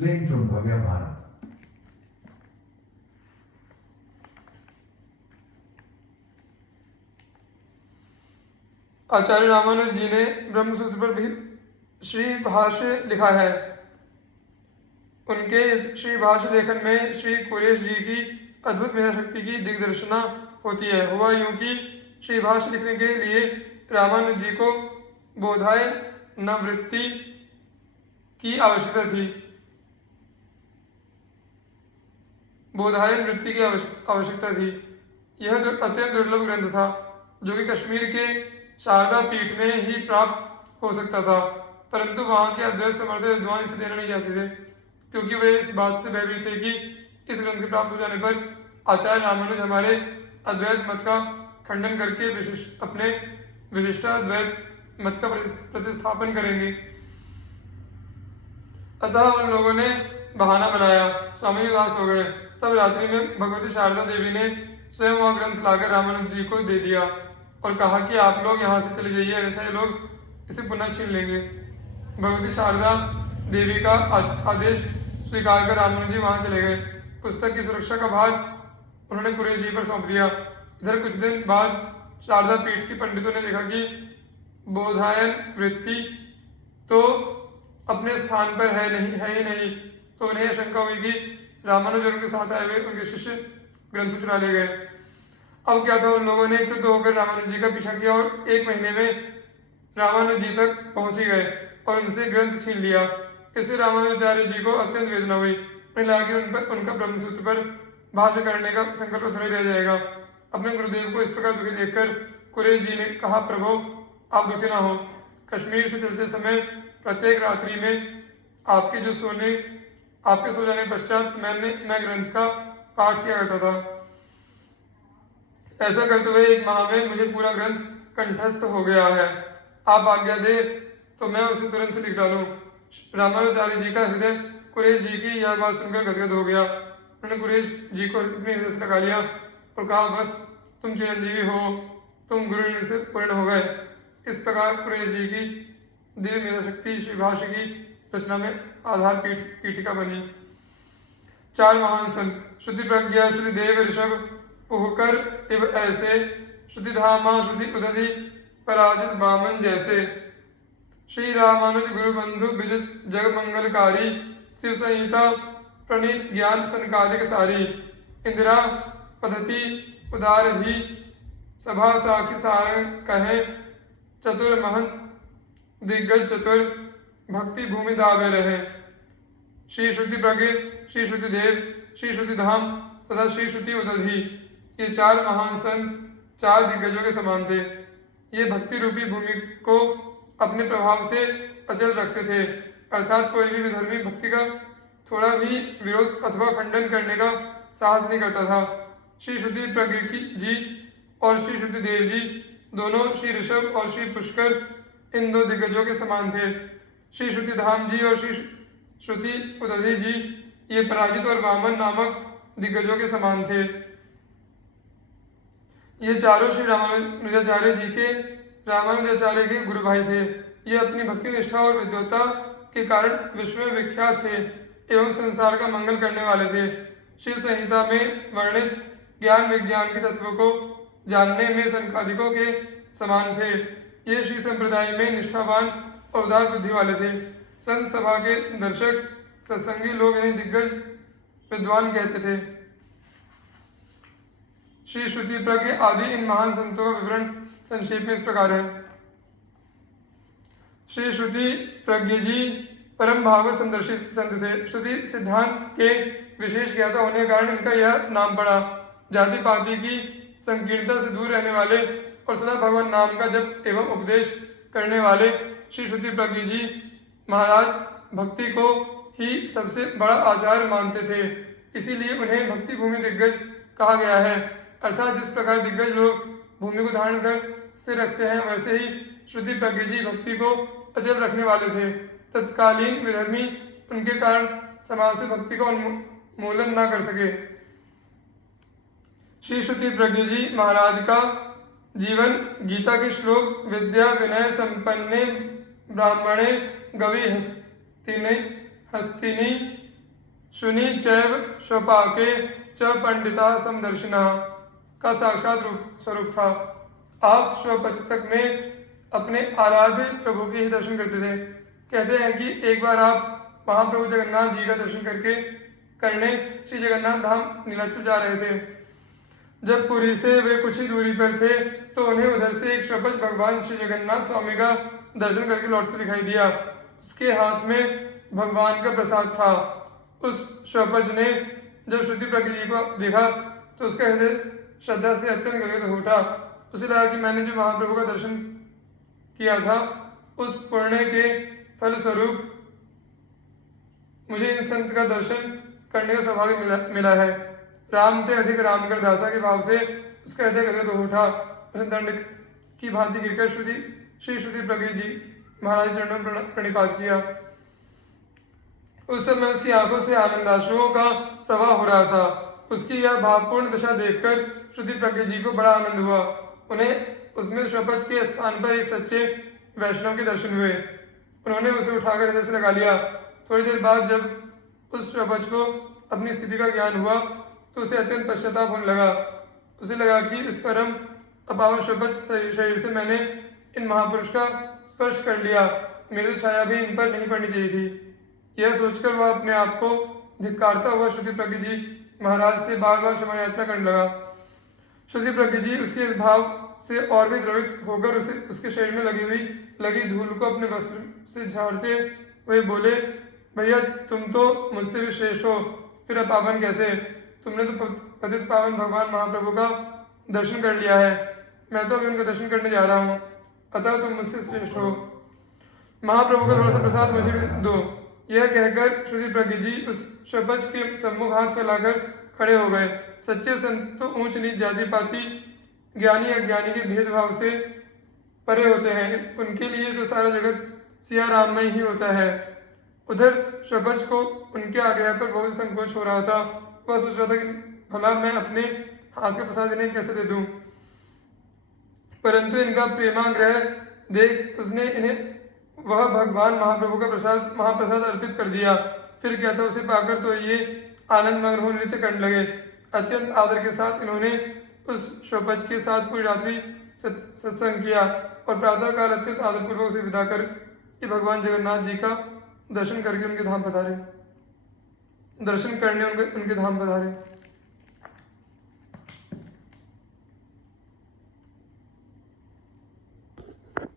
playing from Bhavya Bharat. आचार्य रामानुज जी ने ब्रह्मसूत्र पर भी श्री भाष्य लिखा है। उनके इस श्री भाष्य लेखन में श्री कुरेश जी की अद्भुत मेधा शक्ति की दिग्दर्शना होती है। हुआ यूं कि श्री भाष्य लिखने के लिए रामानुज जी को बोधाय नवृत्ति की आवश्यकता थी। बोधायन वृत्ति की आवश्यकता थी। यह अत्यंत दुर्लभ ग्रंथ था जो कि कश्मीर के शारदा पीठ में ही प्राप्त हो सकता था, परंतु वहां के अद्वैत समर्थ विद्वान इसे देना नहीं चाहते थे, क्योंकि वे इस बात से भयभीत थे कि इस ग्रंथ के प्राप्त हो जाने पर आचार्य रामानुज हमारे अद्वैत मत का खंडन करके अपने विशिष्टाद्वैत मत का प्रतिस्थापन करेंगे। अतः उन लोगों ने बहाना बनाया, स्वामी उदास हो गए। तब रात्रि में भगवती शारदा देवी ने स्वयं वह ग्रंथ लाकर रामानुज जी को दे दिया और कहा कि आप लोग यहाँ से चले जाइए, अन्यथा ये लोग इसे पुनः छीन लेंगे। भगवती शारदा देवी का आदेश स्वीकार कर रामानुज जी वहां चले गए। पुस्तक की सुरक्षा का भार उन्होंने कुरेश जी पर सौंप दिया। इधर कुछ दिन बाद शारदा पीठ के पंडितों ने देखा कि बोधायन वृत्ति तो अपने स्थान पर है ही नहीं, तो उन्हें यह शंका हुई कि रामानुज और उनके साथ आए हुए उनके शिष्य ग्रंथ चुरा ले गए। अब क्या था, उन लोगों ने क्रुद्ध होकर रामानुज जी का पीछा किया और 1 महीने में रामानुज जी तक पहुंच गए और उनसे ग्रंथ छीन लिया। इससे रामानुजाचार्य जी को अत्यंत वेदना हुई। उन्हें लगा कि उनका ब्रह्मसूत्र पर भाष्य करने का संकल्प अधूरा रह जाएगा। अपने गुरुदेव को इस प्रकार दुखी देखकर कुरेश जी ने कहा, प्रभु आप दुखी ना हो। कश्मीर से चलते समय प्रत्येक रात्रि में आपके सो जाने पश्चात मैं ग्रंथ का पाठ किया करता था। ऐसा करते हुए 1 माह में मुझे पूरा ग्रंथ कंठस्थ हो गया है। आप आज्ञा दे तो मैं उसे तुरंत लिख डालूं। रामानुजाचार्य जी का हृदय कुरेश जी की यह बात सुनकर गदगद हो गया। उन्होंने कुरेश जी को अपने हृदय से लगा लिया और कहा, बस तुम चिरंजीवी हो, तुम गुरु से पूर्ण हो गए। इस प्रकार कुरेश जी की दिव्य मेधा शक्ति श्री भाष्य की रचना में आधार पीठिका बनी। 4 महान संत श्रुति प्रज्ञा श्रुति देव ऋषभ पुहकर इव ऐसे, श्रुति धामा श्रुति उदधि पराजित बामन जैसे। श्री रामानुज गुरु बंधु विदित जग मंगलकारी, शिव संहिता प्रणीत ज्ञान सनकादिक सारी। इंदिरा पद्धति उदारधि सभा साखी सारंग कहे, चतुर महंत दिग्गज चतुर भक्ति भूमि दावे रहे। श्री श्रुति प्रज्ञ, श्री श्रुति देव, श्री श्रुति धाम तथा श्री श्रुति उदधि, ये 4 महान संत 4 दिग्गजों के समान थे। ये भक्ति रूपी भूमि को अपने प्रभाव से अचल रखते थे, अर्थात कोई भी विधर्मी भक्ति का थोड़ा भी विरोध अथवा खंडन करने का साहस नहीं करता था। श्री श्रुति प्रज्ञ जी और श्री श्रुति देव जी दोनों श्री ऋषभ और श्री पुष्कर इन 2 दिग्गजों के समान थे। श्री श्रुति धाम जी और श्री श्रुति उदधि जी ये पराजित और वामन नामक दिग्गजों के समान थे। ये चारों श्री रामानुजाचार्य के गुरु भाई थे। ये अपनी भक्ति निष्ठा और विद्वता के कारण विश्व में विख्यात थे एवं संसार का मंगल करने वाले थे। शिव संहिता में वर्णित ज्ञान विज्ञान के तत्वों को जानने में सनकादिकों के समान थे। ये श्री संप्रदाय में निष्ठावान और उदार बुद्धि वाले थे। संत सभा के दर्शक सत्संगी लोग इन्हें दिग्गज विद्वान कहते थे। श्री श्रुति प्रज्ञ आदि इन महान संतों का विवरण संक्षेप में इस प्रकार है। श्री श्रुति प्रज्ञ जी परम भागवत संदर्शित संत थे। श्रुति सिद्धांत के विशेष ज्ञाता होने के कारण इनका यह नाम पड़ा। जाति पाति की संकीर्णता से दूर रहने वाले और सदा भगवान नाम का जप एवं उपदेश करने वाले श्री श्रुति प्रज्ञ जी महाराज भक्ति को ही सबसे बड़ा आचार मानते थे। इसीलिए उन्हें भक्ति भूमि दिग्गज कहा गया है। अर्थात जिस प्रकार दिग्गज लोग भूमि को धारण कर स्थिर रखते हैं, वैसे ही श्रुति प्रज्ञ जी भक्ति को अचल रखने वाले थे। तत्कालीन विधर्मी उनके कारण समाज से भक्ति का उन्मूलन न कर सके। श्री श्रुति प्रज्ञ जी महाराज का जीवन गीता के श्लोक विद्या विनय संपन्ने ब्राह्मणे गवि हस्तिनी शुनि चैव स्वपाके च पंडिता समदर्शिना का साक्षात स्वरूप था। आप स्वपचतक में अपने आराध्य प्रभु के ही दर्शन करते थे। कहते हैं कि एक बार आप महाप्रभु जगन्नाथ जी का दर्शन करने श्री जगन्नाथ धाम नीलाचल जा रहे थे। जब पुरी से वे कुछ ही दूरी पर थे तो उन्हें उधर से एक स्वपच भगवान श्री जगन्नाथ स्वामी का दर्शन करके लौटते दिखाई दिया। उसके हाथ में भगवान का प्रसाद था। उस स्वपच ने जब श्रुति प्रज्ञ जी को देखा तो उसका हृदय श्रद्धा से अत्यंत गदगद हो उठा। उसे लगा कि मैंने जो महाप्रभु का दर्शन किया था उस पुण्य के फलस्वरूप मुझे इस संत का दर्शन करने का सौभाग्य मिला है। राम ते अधिक राम कर दासा के भाव से उसका हृदय गदगद हो उठा। उसने दंड की भांति गिरकर श्री श्रुति प्रज्ञ जी महाराज चरणों में प्रणिपात किया। उस समय उसकी आंखों से आनंदाश्रुओं का प्रवाह हो रहा था। उसकी यह भावपूर्ण दशा देखकर श्रुति प्रज्ञ जी को बड़ा आनंद हुआ। उन्हें उसमें स्वपच के स्थान पर एक सच्चे वैष्णव के दर्शन हुए। उन्होंने उसे उठाकर हृदय से लगा लिया। थोड़ी देर बाद जब उस स्वपच को अपनी स्थिति का ज्ञान हुआ तो उसे अत्यंत पश्चाताप होने लगा। उसे लगा कि इस परम अपावन स्वपच शरीर से मैंने इन महापुरुष का स्पर्श कर लिया। मेरी छाया भी इन पर नहीं पड़नी चाहिए थी। यह सोचकर वह अपने आप को धिक्कारता हुआ श्रुति प्रज्ञ जी महाराज से बार बार क्षमा याचना करने लगा। श्रुति प्रज्ञ जी उसके इस भाव से और भी द्रवित होकर उसके शरीर में लगी धूल को अपने वस्त्र से झाड़ते हुए बोले, भैया तुम तो मुझसे भी श्रेष्ठ हो, फिर अपावन कैसे? तुमने तो पतित पावन भगवान महाप्रभु का दर्शन कर लिया है, मैं तो अभी उनका दर्शन करने जा रहा हूँ, अतः तुम मुझसे श्रेष्ठ हो। महाप्रभु का थोड़ा सा प्रसाद मुझे भी दो। यह कहकर श्रुति प्रज्ञ जी उस स्वपच के सम्मुख हाथ फैलाकर खड़े हो गए। सच्चे संत तो ऊंच नीच जाति पाति ज्ञानी अज्ञानी के भेदभाव से परे होते हैं। उनके लिए तो सारा जगत सिया राममय ही होता है। उधर स्वपच को उनके आग्रह पर बहुत संकोच हो रहा था। वह सोच रहा था कि भला मैं अपने हाथ का प्रसाद इन्हें कैसे दे दूं, परंतु इनका प्रेमाग्रह देख उसने इन्हें वह भगवान महाप्रभु का महाप्रसाद अर्पित कर दिया। फिर क्या था, उसे पाकर तो ये आनंद मग्न हो नृत्य करने लगे। अत्यंत आदर के साथ इन्होंने उस स्वपच के साथ पूरी रात्रि सत्संग किया और प्रातःकाल अत्यंत आदरपूर्वक उसे विदा कर कि भगवान जगन्नाथ जी का दर्शन करके उनके धाम पधारे।